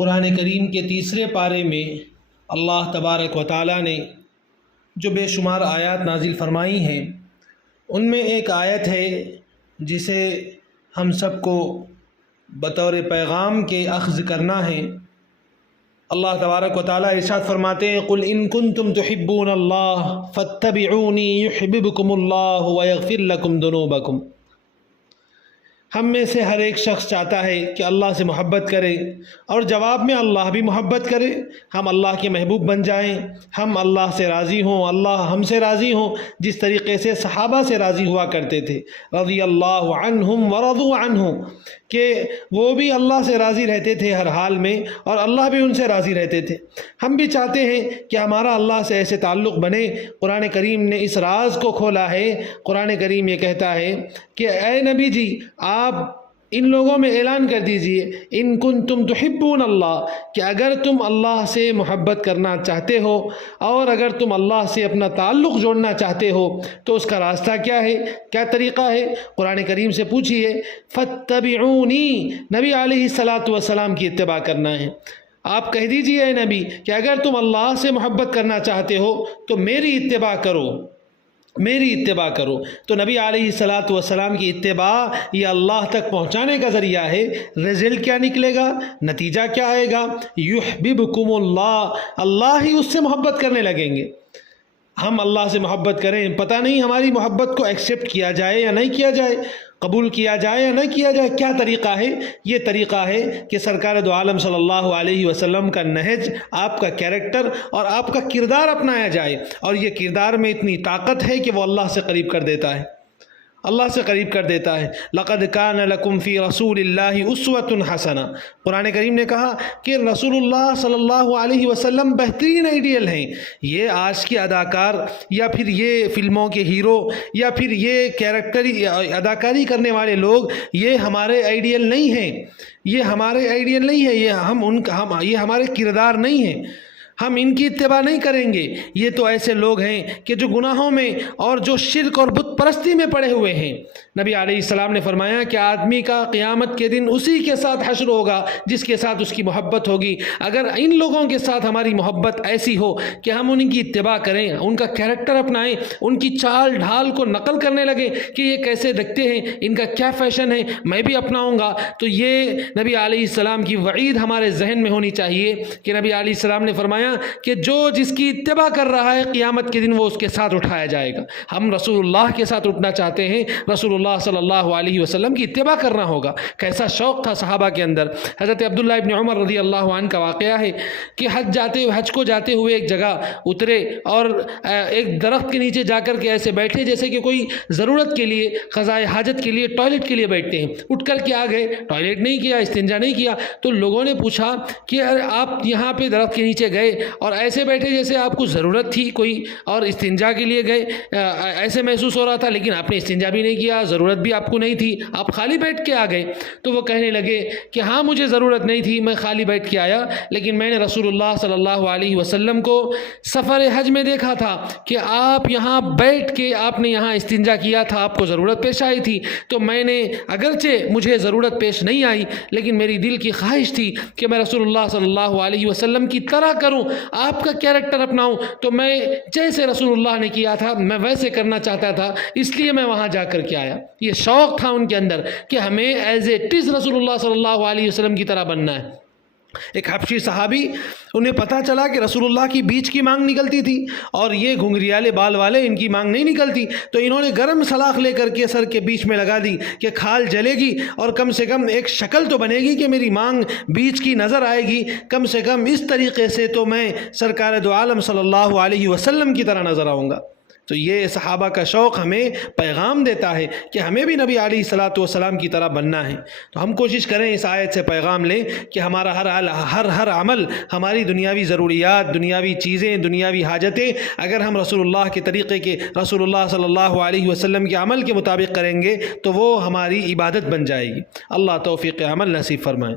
قرآن کریم کے تیسرے پارے میں اللہ تبارک و تعالیٰ نے جو بے شمار آیات نازل فرمائی ہیں، ان میں ایک آیت ہے جسے ہم سب کو بطور پیغام کے اخذ کرنا ہے۔ اللہ تبارک و تعالیٰ ارشاد فرماتے ہیں، قُلْ إِن كُنتُمْ تُحِبُّونَ اللَّهَ فَاتَّبِعُونِي يُحْبِبْكُمُ اللَّهُ وَيَغْفِرْ لَكُمْ ذُنُوبَكُمْ۔ ہم میں سے ہر ایک شخص چاہتا ہے کہ اللہ سے محبت کرے، اور جواب میں اللہ بھی محبت کرے، ہم اللہ کے محبوب بن جائیں، ہم اللہ سے راضی ہوں، اللہ ہم سے راضی ہوں، جس طریقے سے صحابہ سے راضی ہوا کرتے تھے، رضی اللہ عنہم ورضوا عنہ، کہ وہ بھی اللہ سے راضی رہتے تھے ہر حال میں، اور اللہ بھی ان سے راضی رہتے تھے۔ ہم بھی چاہتے ہیں کہ ہمارا اللہ سے ایسے تعلق بنے۔ قرآن کریم نے اس راز کو کھولا ہے۔ قرآن کریم یہ کہتا ہے کہ اے نبی جی، آپ ان لوگوں میں اعلان کر دیجئے، ان کنتم تحبون اللہ، کہ اگر تم اللہ سے محبت کرنا چاہتے ہو اور اگر تم اللہ سے اپنا تعلق جوڑنا چاہتے ہو تو اس کا راستہ کیا ہے، کیا طریقہ ہے؟ قرآن کریم سے پوچھئے، فاتبعونی، نبی علیہ السلام کی اتباع کرنا ہے۔ آپ کہہ دیجئے اے نبی کہ اگر تم اللہ سے محبت کرنا چاہتے ہو تو میری اتباع کرو، میری اتباع کرو۔ تو نبی علیہ السلام کی اتباع یہ اللہ تک پہنچانے کا ذریعہ ہے۔ رزلٹ کیا نکلے گا، نتیجہ کیا آئے گا؟ یحببکم اللہ، اللہ ہی اس سے محبت کرنے لگیں گے۔ ہم اللہ سے محبت کریں، پتہ نہیں ہماری محبت کو ایکسیپٹ کیا جائے یا نہیں کیا جائے، قبول کیا جائے یا نہیں کیا جائے۔ کیا طریقہ ہے؟ یہ طریقہ ہے کہ سرکار دو عالم صلی اللہ علیہ وسلم کا نہج، آپ کا کیریکٹر اور آپ کا کردار اپنایا جائے، اور یہ کردار میں اتنی طاقت ہے کہ وہ اللہ سے قریب کر دیتا ہے، اللہ سے قریب کر دیتا ہے۔ لَقَدْ كَانَ لَكُمْ فِي رَسُولِ اللَّهِ أُسْوَةٌ حَسَنَةٌ، قرآن کریم نے کہا کہ رسول اللہ صلی اللہ علیہ وسلم بہترین آئیڈیل ہیں۔ یہ آج کے اداکار یا پھر یہ فلموں کے ہیرو یا پھر یہ کیریکٹری اداکاری کرنے والے لوگ، یہ ہمارے آئیڈیل نہیں ہیں، یہ ہمارے آئیڈیل نہیں ہے، یہ ہمارے کردار نہیں ہیں، ہم ان کی اتباع نہیں کریں گے۔ یہ تو ایسے لوگ ہیں کہ جو گناہوں میں اور جو شرک اور بت پرستی میں پڑے ہوئے ہیں۔ نبی علیہ السلام نے فرمایا کہ آدمی کا قیامت کے دن اسی کے ساتھ حشر ہوگا جس کے ساتھ اس کی محبت ہوگی۔ اگر ان لوگوں کے ساتھ ہماری محبت ایسی ہو کہ ہم ان کی اتباع کریں، ان کا کیریکٹر اپنائیں، ان کی چال ڈھال کو نقل کرنے لگیں کہ یہ کیسے دکھتے ہیں، ان کا کیا فیشن ہے، میں بھی اپناؤں گا، تو یہ نبی علیہ السلام کی وعید ہمارے ذہن میں ہونی چاہیے کہ نبی علیہ السلام نے فرمایا کہ جو جس کی اتباع کر رہا ہے قیامت کے دن وہ اس کے ساتھ اٹھایا جائے گا۔ ہم رسول اللہ کے ساتھ اٹھنا چاہتے ہیں، رسول اللہ صلی اللہ علیہ وسلم کی اتباع کرنا ہوگا۔ کیسا شوق تھا صحابہ کے اندر۔ حضرت عبداللہ ابن عمر رضی اللہ عنہ کا واقعہ ہے کہ حج کو جاتے ہوئے ایک جگہ اترے اور ایک درخت کے نیچے جا کر کے ایسے بیٹھے جیسے کہ کوئی ضرورت کے لیے، قضائے حاجت کے لیے، ٹوائلٹ کے لیے بیٹھتے ہیں۔ اٹھ کر کے آ گئے، ٹوائلٹ نہیں کیا، استنجا نہیں کیا، تو لوگوں نے پوچھا کہ آپ یہاں پہ درخت کے نیچے گئے اور ایسے بیٹھے جیسے آپ کو ضرورت تھی کوئی، اور استنجا کے لیے گئے، ایسے محسوس ہو رہا تھا، لیکن آپ نے استنجا بھی نہیں کیا، ضرورت بھی آپ کو نہیں تھی، آپ خالی بیٹھ کے آ گئے۔ تو وہ کہنے لگے کہ ہاں مجھے ضرورت نہیں تھی، میں خالی بیٹھ کے آیا، لیکن میں نے رسول اللہ صلی اللہ علیہ وسلم کو سفر حج میں دیکھا تھا کہ آپ یہاں بیٹھ کے آپ نے یہاں استنجا کیا تھا، آپ کو ضرورت پیش آئی تھی، تو میں نے اگرچہ مجھے ضرورت پیش نہیں آئی لیکن میری دل کی خواہش تھی کہ میں رسول اللہ صلی اللہ علیہ وسلم کی طرح کروں، آپ کا کیریکٹر اپناؤں، تو میں جیسے رسول اللہ نے کیا تھا میں ویسے کرنا چاہتا تھا، اس لیے میں وہاں جا کر کے آیا۔ یہ شوق تھا ان کے اندر کہ ہمیں ایز اے ٹز رسول اللہ صلی اللہ علیہ وسلم کی طرح بننا ہے۔ ایک حبشی صحابی، انہیں پتہ چلا کہ رسول اللہ کی بیچ کی مانگ نکلتی تھی اور یہ گھنگریالے بال والے ان کی مانگ نہیں نکلتی، تو انہوں نے گرم سلاخ لے کر کے سر کے بیچ میں لگا دی کہ کھال جلے گی اور کم سے کم ایک شکل تو بنے گی کہ میری مانگ بیچ کی نظر آئے گی، کم سے کم اس طریقے سے تو میں سرکار دو عالم صلی اللہ علیہ وسلم کی طرح نظر آؤں گا۔ تو یہ صحابہ کا شوق ہمیں پیغام دیتا ہے کہ ہمیں بھی نبی علیہ الصلاۃ والسلام کی طرح بننا ہے۔ تو ہم کوشش کریں اس آیت سے پیغام لیں کہ ہمارا ہر عمل، ہماری دنیاوی ضروریات، دنیاوی چیزیں، دنیاوی حاجتیں اگر ہم رسول اللہ کے طریقے کے، رسول اللہ صلی اللہ علیہ وسلم کے عمل کے مطابق کریں گے تو وہ ہماری عبادت بن جائے گی۔ اللہ توفیق عمل نصیب فرمائے۔